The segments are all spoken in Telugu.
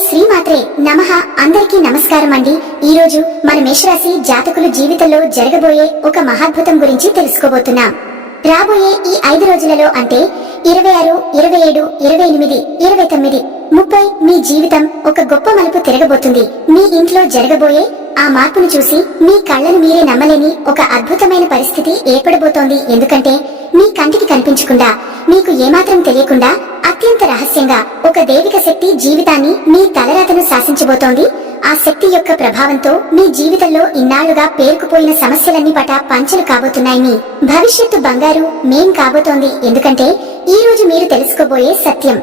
శ్రీమాత్రే నమః. అందరికీ నమస్కారం అండి. ఈ రోజు మన మేషరాశి జాతకులు జీవితంలో జరగబోయే ఒక మహాద్భుతం గురించి తెలుసుకోబోతున్నాం. రాబోయే ఈ 5 రోజులలో అంటే 26, 27, 28, 29, 30 మీ జీవితం ఒక గొప్ప మలుపు తిరగబోతుంది. మీ ఇంట్లో జరగబోయే ఆ మార్పును చూసి మీ కళ్ళను మీరే నమ్మలేని ఒక అద్భుతమైన పరిస్థితి ఏర్పడబోతోంది. ఎందుకంటే మీ కంటికి కనిపించకుండా, మీకు ఏమాత్రం తెలియకుండా అత్యంత రహస్యంగా ఒక దైవిక శక్తి జీవితాన్ని, మీ తలరాతను శాసించబోతోంది. ఆ శక్తి యొక్క ప్రభావంతో మీ జీవితంలో ఇన్నాళ్లుగా పేరుకుపోయిన సమస్యలన్నీ పంచలు కాబోతున్నాయి. మీ భవిష్యత్తు బంగారు మేం కాబోతోంది. ఎందుకంటే ఈ రోజు మీరు తెలుసుకోబోయే సత్యం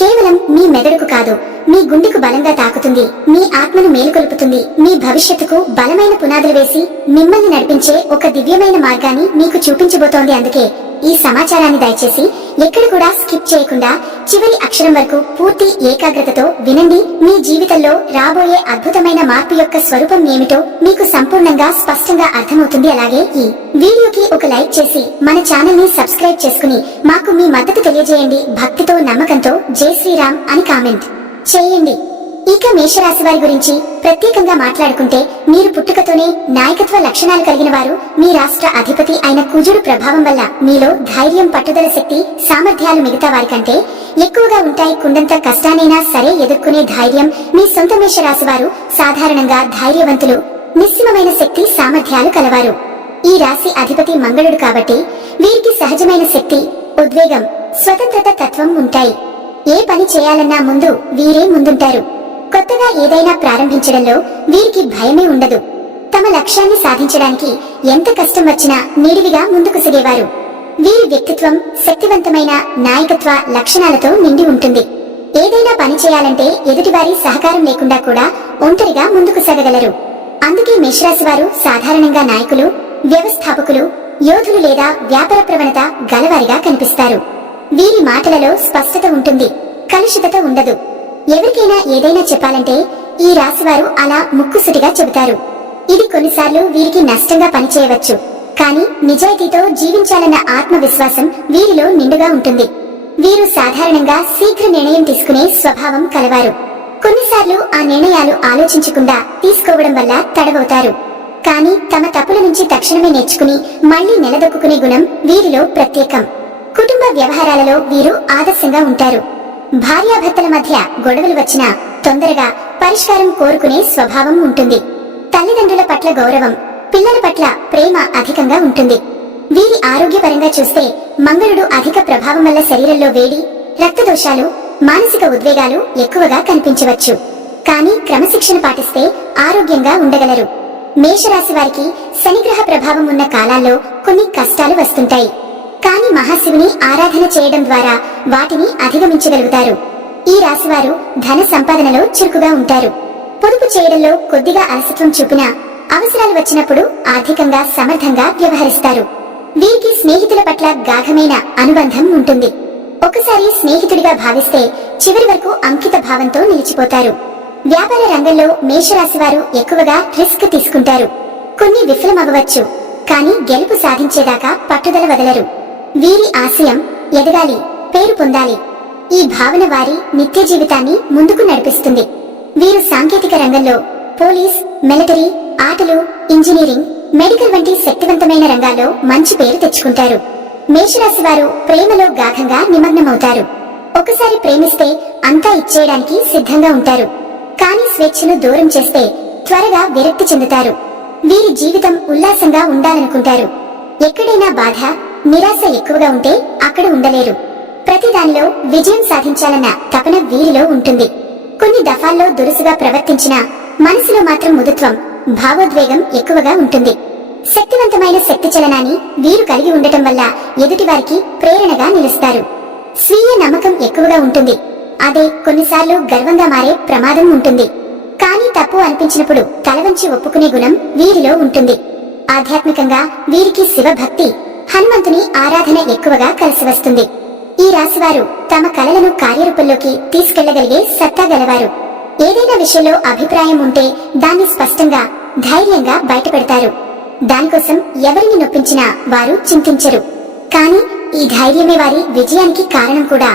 కేవలం మీ మెదడుకు కాదు, మీ గుండెకు బలంగా తాకుతుంది. మీ ఆత్మను మేలుకొల్పుతుంది. మీ భవిష్యత్తుకు బలమైన పునాదులు వేసి మిమ్మల్ని నడిపించే ఒక దివ్యమైన మార్గాన్ని మీకు చూపించబోతోంది. అందుకే ఈ సమాచారాన్ని దయచేసి ఎక్కడ కూడా స్కిప్ చేయకుండా చివరి అక్షరం వరకు పూర్తి ఏకాగ్రతతో వినండి. మీ జీవితంలో రాబోయే అద్భుతమైన మార్పు యొక్క స్వరూపం ఏమిటో మీకు సంపూర్ణంగా స్పష్టంగా అర్థమవుతుంది. అలాగే ఈ వీడియోకి ఒక లైక్ చేసి మన ఛానల్ ని సబ్స్క్రైబ్ చేసుకుని మాకు మీ మద్దతు తెలియజేయండి. భక్తితో నమ్మకంతో జై శ్రీరామ్ అని కామెంట్ చేయండి. ఇక మేషరాశి వారి గురించి ప్రత్యేకంగా మాట్లాడుకుంటే, మీరు పుట్టుకతోనే నాయకత్వ లక్షణాలు కలిగిన వారు. మీ రాష్ట్ర అధిపతి అయిన కుజుడు ప్రభావం వల్ల మీలో ధైర్యం, పట్టుదల శక్తి, సామర్థ్యాలు మిగతా వారికంటే ఎక్కువగా ఉంటాయి. కుండంత కష్టానైనా సరే ఎదుర్కొనే ధైర్యం మీ సొంత. మేషరాశి వారు సాధారణంగా ధైర్యవంతులు, నిస్సిమమైన శక్తి సామర్థ్యాలు కలవారు. ఈ రాశి అధిపతి మంగళుడు కాబట్టి వీరికి సహజమైన శక్తి, ఉద్వేగం, స్వతంత్రత తత్వం ఉంటాయి. ఏ పని చేయాలన్నా ముందు వీరే ముందుంటారు. కొత్తగా ఏదైనా ప్రారంభించడంలో వీరికి భయమే ఉండదు. తమ లక్ష్యాన్ని సాధించడానికి ఎంత కష్టం వచ్చినా నిడివిగా ముందుకు సాగేవారు. వీరి వ్యక్తిత్వం శక్తివంతమైన నాయకత్వ లక్షణాలతో నిండి ఉంటుంది. ఏదైనా పని చేయాలంటే ఎదుటివారి సహకారం లేకుండా కూడా ఒంటరిగా ముందుకు సాగగలరు. అందుకే మేషరాశి వారు సాధారణంగా నాయకులు, వ్యవస్థాపకులు, యోధులు లేదా వ్యాపార ప్రవణత గలవారిగా కనిపిస్తారు. వీరి మాటలలో స్పష్టత ఉంటుంది, కలుషితత ఉండదు. ఎవరికైనా ఏదైనా చెప్పాలంటే ఈ రాశివారు అలా ముక్కుసూటిగా చెబుతారు. ఇది కొన్నిసార్లు వీరికి నష్టంగా పనిచేయవచ్చు, కానీ నిజాయితీతో జీవించాలన్న ఆత్మవిశ్వాసం వీరిలో నిండుగా ఉంటుంది. వీరు సాధారణంగా శీఘ్ర నిర్ణయం తీసుకునే స్వభావం కలవారు. కొన్నిసార్లు ఆ నిర్ణయాలు ఆలోచించకుండా తీసుకోవడం వల్ల తడవవుతారు. కానీ తమ తప్పుల నుంచి తక్షణమే నేర్చుకుని మళ్లీ నిలదొక్కునే గుణం వీరిలో ప్రత్యేకం. కుటుంబ వ్యవహారాలలో వీరు ఆదర్శంగా ఉంటారు. భార్యాభర్తల మధ్య గొడవలు వచ్చినా తొందరగా పరిష్కారం కోరుకునే స్వభావం ఉంటుంది. తల్లిదండ్రుల పట్ల గౌరవం, పిల్లల పట్ల ప్రేమ అధికంగా ఉంటుంది. వీరి ఆరోగ్యపరంగా చూస్తే మంగళుడు అధిక ప్రభావం వల్ల శరీరంలో వేడి, రక్తదోషాలు, మానసిక ఉద్వేగాలు ఎక్కువగా కనిపించవచ్చు. కానీ క్రమశిక్షణ పాటిస్తే ఆరోగ్యంగా ఉండగలరు. మేషరాశి వారికి శనిగ్రహ ప్రభావం ఉన్న కాలాల్లో కొన్ని కష్టాలు వస్తుంటాయి. కానీ మహాశివుని ఆరాధన చేయడం ద్వారా వాటిని అధిగమించగలుగుతారు. ఈ రాశివారు ధన సంపాదనలో చురుకుగా ఉంటారు. పొదుపు చేయడంలో కొద్దిగా అలసత్వం చూపినా అవసరాలు వచ్చినప్పుడు ఆర్థికంగా సమర్థంగా వ్యవహరిస్తారు. వీరికి స్నేహితుల పట్ల గాఢమైన అనుబంధం ఉంటుంది. ఒకసారి స్నేహితుడిగా భావిస్తే చివరి వరకు అంకిత భావంతో నిలిచిపోతారు. వ్యాపార రంగంలో మేషరాశివారు ఎక్కువగా రిస్క్ తీసుకుంటారు. కొన్ని విఫలమవ్వచ్చు, కానీ గెలుపు సాధించేదాకా పట్టుదల వదలరు. వీరి ఆశయం ఎదగాలి, పేరు పొందాలి. ఈ భావన వారి నిత్య జీవితాన్ని ముందుకు నడిపిస్తుంది. వీరు సాంకేతిక రంగంలో పోలీస్, మిలిటరీ, ఆటలు, ఇంజనీరింగ్, మెడికల్ వంటి శక్తివంతమైన రంగాల్లో మంచి పేరు తెచ్చుకుంటారు. మేషరాశి వారు ప్రేమలో గాఢంగా నిమగ్నమవుతారు. ఒకసారి ప్రేమిస్తే అంతా ఇచ్చేయడానికి సిద్ధంగా ఉంటారు. కానీ స్వేచ్ఛను దూరం చేస్తే త్వరగా విరక్తి చెందుతారు. వీరి జీవితం ఉల్లాసంగా ఉండాలనుకుంటారు. ఎక్కడైనా బాధ, నిరాశ ఎక్కువగా ఉంటే అక్కడ ఉండలేరు. ప్రతిదానిలో విజయం సాధించాలన్న తపన వీరిలో ఉంటుంది. కొన్ని దఫాల్లో దురుసుగా ప్రవర్తించినా మనసులో మాత్రం మృదుత్వం, భావోద్వేగం ఎక్కువగా ఉంటుంది. శక్తివంతమైన శక్తి చలనాన్ని వీరు కలిగి ఉండటం వల్ల ఎదుటివారికి ప్రేరణగా నిలుస్తారు. స్వీయ నమ్మకం ఎక్కువగా ఉంటుంది. అదే కొన్నిసార్లు గర్వంగా మారే ప్రమాదం ఉంటుంది. కానీ తప్పు అనిపించినప్పుడు తలవంచి ఒప్పుకునే గుణం వీరిలో ఉంటుంది. ఆధ్యాత్మికంగా వీరికి శివభక్తి, హనుమంతుని ఆరాధన ఎక్కువగా కలిసి వస్తుంది. ఈ రాశివారు తమ కలలను కార్యరూపంలోకి తీసుకెళ్లగలిగే సత్తా గలవారు. ఏదైనా విషయంలో అభిప్రాయం ఉంటే దాన్ని స్పష్టంగా, ధైర్యంగా బయటపెడతారు. దానికోసం ఎవరిని నొప్పించినా వారు చింతించరు. కానీ ఈ ధైర్యమే వారి విజయానికి కారణం కూడా.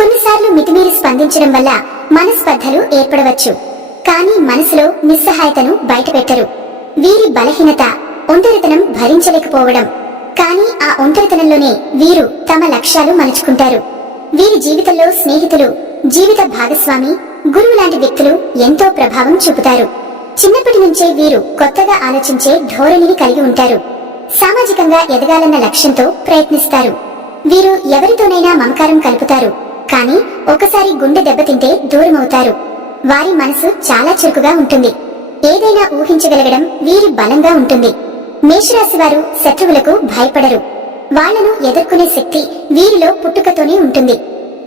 కొన్నిసార్లు మితిమీరి స్పందించడం వల్ల మనస్పర్ధలు ఏర్పడవచ్చు. కానీ మనసులో నిస్సహాయతను బయటపెట్టరు. వీరి బలహీనత ఒంటరితనం భరించలేకపోవడం. కానీ ఆ ఒంటరితనంలోనే వీరు తమ లక్ష్యాలు మలుచుకుంటారు. వీరి జీవితంలో స్నేహితులు, జీవిత భాగస్వామి, గురువు లాంటి వ్యక్తులు ఎంతో ప్రభావం చూపుతారు. చిన్నప్పటి నుంచే వీరు కొత్తగా ఆలోచించే ధోరణిని కలిగి ఉంటారు. సామాజికంగా ఎదగాలన్న లక్ష్యంతో ప్రయత్నిస్తారు. వీరు ఎవరితోనైనా మమకారం కలుపుతారు. కానీ ఒకసారి గుండె దెబ్బతింటే దూరమవుతారు. వారి మనసు చాలా చురుకుగా ఉంటుంది. ఏదైనా ఊహించగలగడం వీరి బలంగా ఉంటుంది. మేషరాశి వారు శత్రువులకు భయపడరు. వాళ్లను ఎదుర్కొనే శక్తి వీరిలో పుట్టుకతోనే ఉంటుంది.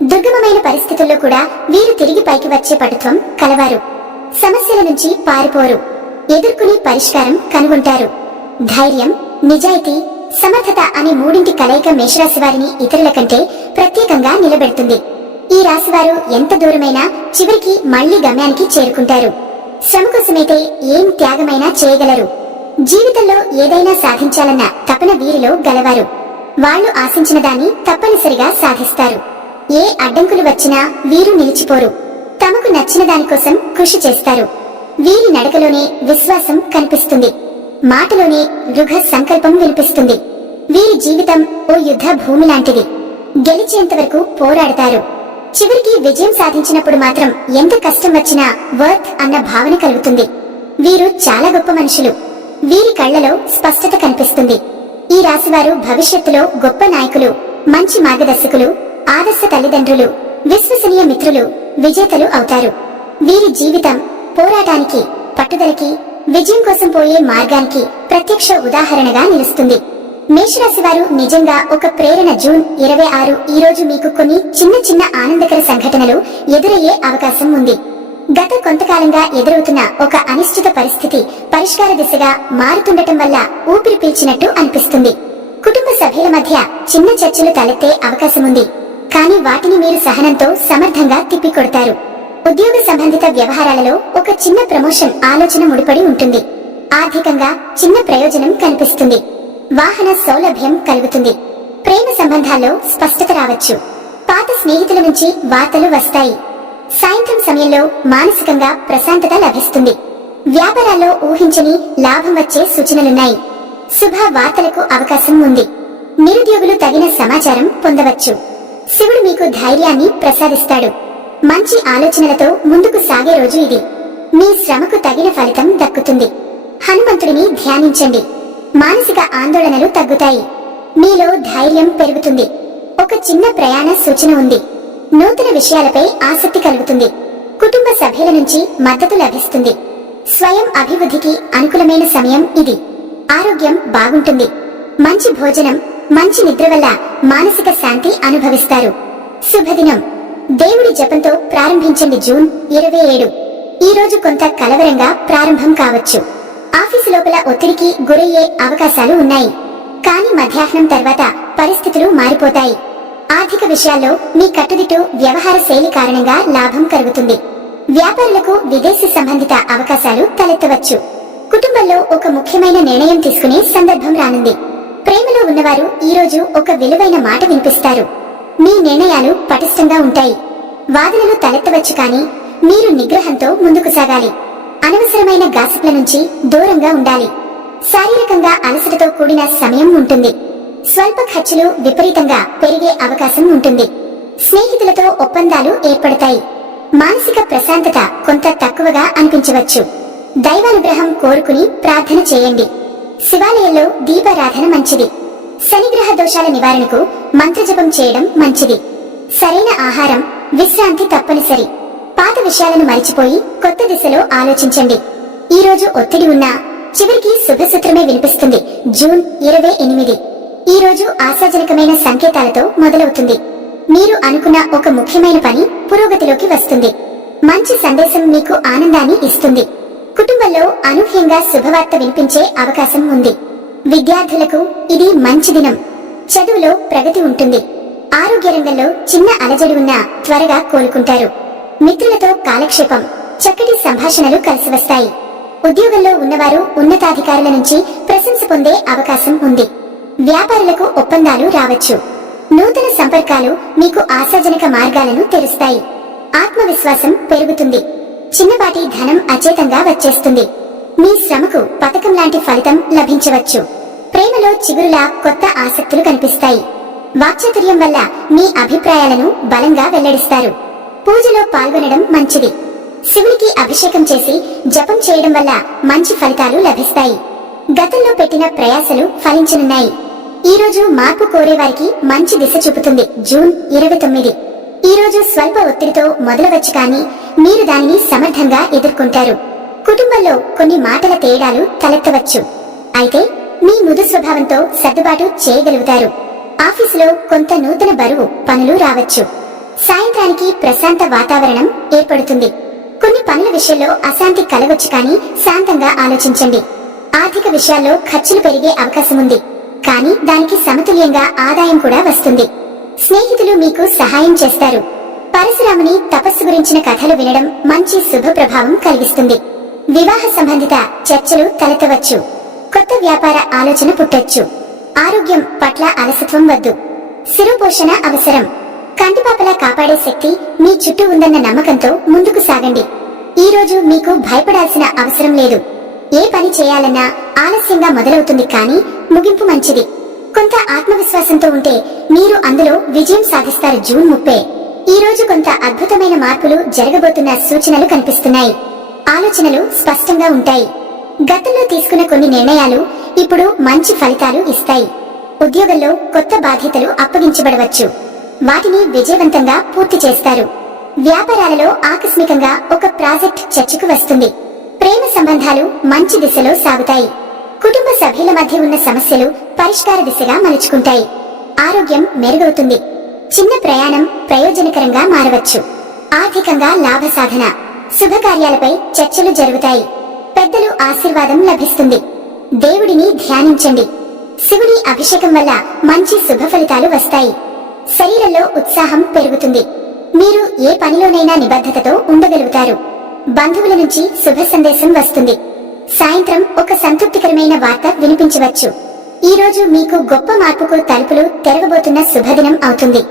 దుర్గమమైన పరిస్థితుల్లో కూడా వీరు తిరిగి పైకి వచ్చే పటుత్వం కలవారు. సమస్యల నుంచి పారిపోరు. ఎదుర్కొనే పరిష్కారం కనుగొంటారు. ధైర్యం, నిజాయితీ, సమర్థత అనే మూడింటి కలయిక మేషరాశి వారిని ఇతరుల కంటే ప్రత్యేకంగా నిలబెడుతుంది. ఈ రాశివారు ఎంత దూరమైనా చివరికి మళ్లీ గమ్యానికి చేరుకుంటారు. శ్రమ కోసమైతే ఏం త్యాగమైనా చేయగలరు. జీవితంలో ఏదైనా సాధించాలన్న తపన వీరిలో గలవారు. వాళ్లు ఆశించిన దాన్ని తప్పనిసరిగా సాధిస్తారు. ఏ అడ్డంకులు వచ్చినా వీరు నిలిచిపోరు. తమకు నచ్చిన దానికోసం కృషి చేస్తారు. వీరి నడకలోనే విశ్వాసం కనిపిస్తుంది. మాటలోనే దృఢ సంకల్పం వినిపిస్తుంది. వీరి జీవితం ఓ యుద్ధ భూమి లాంటిది. గెలిచేంత వరకు పోరాడతారు. చివరికి విజయం సాధించినప్పుడు మాత్రం ఎంత కష్టం వచ్చినా వర్త్ అన్న భావన కలుగుతుంది. వీరు చాలా గొప్ప మనుషులు. వీరి కళ్లలో స్పష్టత కనిపిస్తుంది. ఈ రాశివారు భవిష్యత్తులో గొప్ప నాయకులు, మంచి మార్గదర్శకులు, ఆదర్శ తల్లిదండ్రులు, విశ్వసనీయ మిత్రులు, విజేతలు అవుతారు. వీరి జీవితం పోరాటానికి, పట్టుదలకి, విజయం కోసం పోయే మార్గానికి ప్రత్యక్ష ఉదాహరణగా నిలుస్తుంది. మేషరాశి వారు నిజంగా ఒక ప్రేరణ. జూన్ 26 ఈ రోజు మీకు కొన్ని చిన్న చిన్న ఆనందకర సంఘటనలు ఎదురయ్యే అవకాశం ఉంది. గత కొంతకాలంగా ఎదురవుతున్న ఒక అనిశ్చిత పరిస్థితి పరిష్కార దిశగా మారుతుండటం వల్ల ఊపిరి పీల్చినట్టు అనిపిస్తుంది. కుటుంబ సభ్యుల మధ్య చిన్న చర్చలు తలెత్తే అవకాశముంది. కానీ వాటిని మీరు సహనంతో సమర్థంగా తిప్పికొడతారు. ఉద్యోగ సంబంధిత వ్యవహారాలలో ఒక చిన్న ప్రమోషన్ ఆలోచన ముడిపడి ఉంటుంది. ఆర్థికంగా చిన్న ప్రయోజనం కనిపిస్తుంది. వాహన సౌలభ్యం కలుగుతుంది. ప్రేమ సంబంధాల్లో స్పష్టత రావచ్చు. పాత స్నేహితుల నుంచి వార్తలు వస్తాయి. సాయంత్రం సమయంలో మానసికంగా ప్రశాంతత లభిస్తుంది. వ్యాపారాల్లో ఊహించని లాభం వచ్చే సూచనలున్నాయి. శుభ వార్తలకు అవకాశం ఉంది. నిరుద్యోగులు తగిన సమాచారం పొందవచ్చు. శివుడు మీకు ధైర్యాన్ని ప్రసాదిస్తాడు. మంచి ఆలోచనలతో ముందుకు సాగే రోజు ఇది. మీ శ్రమకు తగిన ఫలితం దక్కుతుంది. హనుమంతుడిని ధ్యానించండి. మానసిక ఆందోళనలు తగ్గుతాయి. మీలో ధైర్యం పెరుగుతుంది. ఒక చిన్న ప్రయాణ సూచన ఉంది. నూతన విషయాలపై ఆసక్తి కలుగుతుంది. కుటుంబ సభ్యుల నుంచి మద్దతు లభిస్తుంది. స్వయం అభివృద్ధికి అనుకూలమైన సమయం ఇది. ఆరోగ్యం బాగుంటుంది. మంచి భోజనం, మంచి నిద్ర వల్ల మానసిక శాంతి అనుభవిస్తారు. శుభదినం. దేవుడి జపంతో ప్రారంభించండి. జూన్ 27 ఈ రోజు కొంత కలవరంగా ప్రారంభం కావచ్చు. ఆఫీసు లోపల ఒత్తిడికి గురయ్యే అవకాశాలు ఉన్నాయి. కానీ మధ్యాహ్నం తర్వాత పరిస్థితులు మారిపోతాయి. ఆర్థిక విషయాల్లో మీ కట్టుదిట్టు వ్యవహార శైలి కారణంగా లాభం కలుగుతుంది. వ్యాపారులకు విదేశీ సంబంధిత అవకాశాలు తలెత్తవచ్చు. కుటుంబంలో ఒక ముఖ్యమైన నిర్ణయం తీసుకునే సందర్భం రానుంది. ప్రేమలో ఉన్నవారు ఈ రోజు ఒక విలువైన మాట వినిపిస్తారు. మీ నిర్ణయాలు పటిష్టంగా ఉంటాయి. వాదనలు తలెత్తవచ్చు, కానీ మీరు నిగ్రహంతో ముందుకు సాగాలి. అనవసరమైన గాసిప్ల నుంచి దూరంగా ఉండాలి. శారీరకంగా అలసటతో కూడిన సమయం ఉంటుంది. స్వల్ప ఖర్చులు విపరీతంగా పెరిగే అవకాశం ఉంటుంది. స్నేహితులతో ఒప్పందాలు ఏర్పడతాయి. మానసిక ప్రశాంతత కొంత తక్కువగా అనిపించవచ్చు. దైవానుగ్రహం కోరుకుని ప్రార్థన చేయండి. శివాలయంలో దీపారాధన మంచిది. శనిగ్రహ దోషాల నివారణకు మంత్రజపం చేయడం మంచిది. సరైన ఆహారం, విశ్రాంతి తప్పనిసరి. పాత విషయాలను మరిచిపోయి కొత్త దిశలో ఆలోచించండి. ఈ రోజు ఒత్తిడి ఉన్నా చివరికి శుభసూత్రమే వినిపిస్తుంది. జూన్ 28 ఈ రోజు ఆశాజనకమైన సంకేతాలతో మొదలవుతుంది. మీరు అనుకున్న ఒక ముఖ్యమైన పని పురోగతిలోకి వస్తుంది. మంచి సందేశం మీకు ఆనందాన్ని ఇస్తుంది. కుటుంబంలో అనూహ్యంగా శుభవార్త వినిపించే అవకాశం ఉంది. విద్యార్థులకు ఇది మంచి దినం. చదువులో ప్రగతి ఉంటుంది. ఆరోగ్య రంగంలో చిన్న అలజడి ఉన్నా త్వరగా కోలుకుంటారు. మిత్రులతో కాలక్షేపం, చక్కటి సంభాషణలు కలిసి వస్తాయి. ఉద్యోగంలో ఉన్నవారు ఉన్నతాధికారుల నుంచి ప్రశంస పొందే అవకాశం ఉంది. వ్యాపారులకు ఒప్పందాలు రావచ్చు. నూతన సంపర్కాలు మీకు ఆశాజనక మార్గాలను తెరుస్తాయి. ఆత్మవిశ్వాసం పెరుగుతుంది. చిన్నపాటి ధనం అచేతంగా వచ్చేస్తుంది. మీ శ్రమకు పతకం లాంటి ఫలితం లభించవచ్చు. ప్రేమలో చిగురులా కొత్త ఆసక్తులు కనిపిస్తాయి. వాక్చాతుర్యం వల్ల మీ అభిప్రాయాలను బలంగా వెల్లడిస్తారు. పూజలో పాల్గొనడం మంచిది. శివునికి అభిషేకం చేసి జపం చేయడం వల్ల మంచి ఫలితాలు లభిస్తాయి. గతంలో పెట్టిన ప్రయాసలు ఫలించనున్నాయి. ఈ రోజు మార్పు కోరేవారికి మంచి దిశ చూపుతుంది. జూన్ 29. ఈ రోజు స్వల్ప ఒత్తిడితో మొదలవచ్చు, కానీ మీరు దానిని సమర్థంగా ఎదుర్కొంటారు. కుటుంబంలో కొన్ని మాటల తేడాలు తలెత్తవచ్చు. అయితే మీ మృదు స్వభావంతో సర్దుబాటు చేయగలుగుతారు. ఆఫీసులో కొంత నూతన బరువు పనులు రావచ్చు. సాయంత్రానికి ప్రశాంత వాతావరణం ఏర్పడుతుంది. కొన్ని పనుల విషయంలో అశాంతి కలగొచ్చు, కానీ శాంతంగా ఆలోచించండి. ఆర్థిక విషయాల్లో ఖర్చులు పెరిగే అవకాశం ఉంది, కానీ దానికి సమతుల్యంగా ఆదాయం కూడా వస్తుంది. స్నేహితులు మీకు సహాయం చేస్తారు. పరశురాముని తపస్సు గురించిన కథలు వినడం మంచి శుభ ప్రభావం కలిగిస్తుంది. వివాహ సంబంధిత చర్చలు తలెత్తవచ్చు. కొత్త వ్యాపార ఆలోచన పుట్టొచ్చు. ఆరోగ్యం పట్ల అలసత్వం వద్దు. శిరోపోషణ అవసరం. కంటిపాపలా కాపాడే శక్తి మీ చుట్టూ ఉందన్న నమ్మకంతో ముందుకు సాగండి. ఈ రోజు మీకు భయపడాల్సిన అవసరం లేదు. ఏ పని చేయాలన్నా ఆలస్యంగా మొదలవుతుంది, కానీ ముగింపు మంచిది. కొంత ఆత్మవిశ్వాసంతో ఉంటే మీరు అందులో విజయం సాధిస్తారు. జూన్ 30. ఈ రోజు కొంత అద్భుతమైన మార్పులు జరగబోతున్న సూచనలు కనిపిస్తున్నాయి. ఆలోచనలు స్పష్టంగా ఉంటాయి. గతంలో తీసుకున్న కొన్ని నిర్ణయాలు ఇప్పుడు మంచి ఫలితాలు ఇస్తాయి. ఉద్యోగంలో కొత్త బాధ్యతలు అప్పగించబడవచ్చు. వాటిని విజయవంతంగా పూర్తి చేస్తారు. వ్యాపారాలలో ఆకస్మికంగా ఒక ప్రాజెక్ట్ చర్చకు వస్తుంది. ప్రేమ సంబంధాలు మంచి దిశలో సాగుతాయి. కుటుంబ సభ్యుల మధ్య ఉన్న సమస్యలు పరిష్కార దిశగా మలుచుకుంటాయి. ఆరోగ్యం మెరుగవుతుంది. చిన్న ప్రయాణం ప్రయోజనకరంగా మారవచ్చు. ఆర్థికంగా లాభ సాధన. శుభకార్యాలపై చర్చలు జరుగుతాయి. పెద్దలు ఆశీర్వాదం లభిస్తుంది. దేవుడిని ధ్యానించండి. శివుని అభిషేకం వల్ల మంచి శుభ ఫలితాలు వస్తాయి. శరీరంలో ఉత్సాహం పెరుగుతుంది. మీరు ఏ పనిలోనైనా నిబద్ధతతో ఉండగలుగుతారు. బంధువుల నుంచి శుభ సందేశం వస్తుంది. సాయంత్రం ఒక సంతృప్తికరమైన వార్త వినిపించవచ్చు. ఈ రోజు మీకు గొప్ప మార్పుకు తలుపులు తెరవబోతున్న శుభదినం అవుతుంది.